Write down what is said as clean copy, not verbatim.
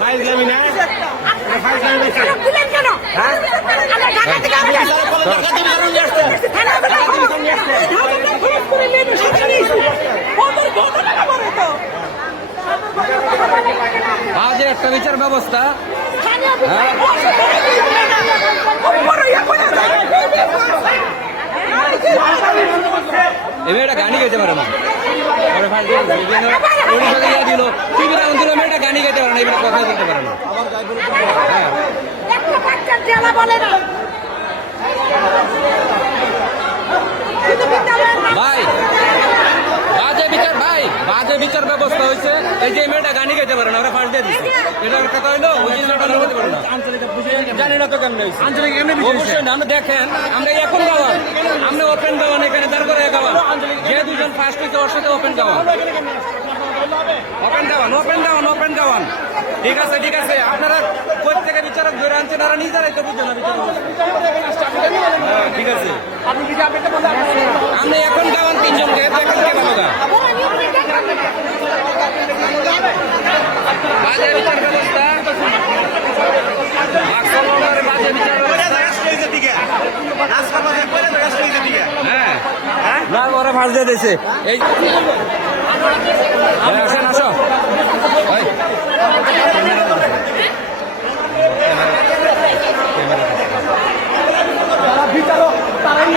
ফাইজলামি না ফাইজলামি বেশি দিলেন কেন? আমরা ঢাকা থেকে আসছি। ঢাকা থেকে আরো নিয়ে আসছে ঢাকা থেকে নিয়ে আসছে আজ একটা বিচার ব্যবস্থা এবার গানি গাইতে পারে না দিল টিভি রাউন্ড দিল মেয়েটা গানি গাইতে পারে না এবার কথা বলতে পারে না ভাই বাজে বিচার ব্যবস্থা হয়েছে এই যে মেয়েটা গানি গাইতে পারে না ওরা ফাঁস দিয়ে দিচ্ছে এটার কথা হইলো জানি না তো কেমন অবশ্যই না আমরা দেখেন আমরা এখন গাওয়ান আমরা ওপেন গাওয়ান এখানে দাঁড় করে গাওয়ান যে দুজন ফার্স্ট হয়েছে ওর সাথে ওপেন গাওয়ান ওপেন গাওয়ান ঠিক আছে আপনারা কোথা থেকে বিচারক ধরে আনছেন ওরা নিজেরাই তো বুঝে না ঠিক আছে আমরা এখন গাওয়ান তিনজনকে এখন কে ভালো গা বাজে বিচার ব্যবস্থা বাজে বিচার হ্যাঁ ওরা ফাঁস দিয়ে দিয়েছে এই আসেন আসো বিচারক তারাই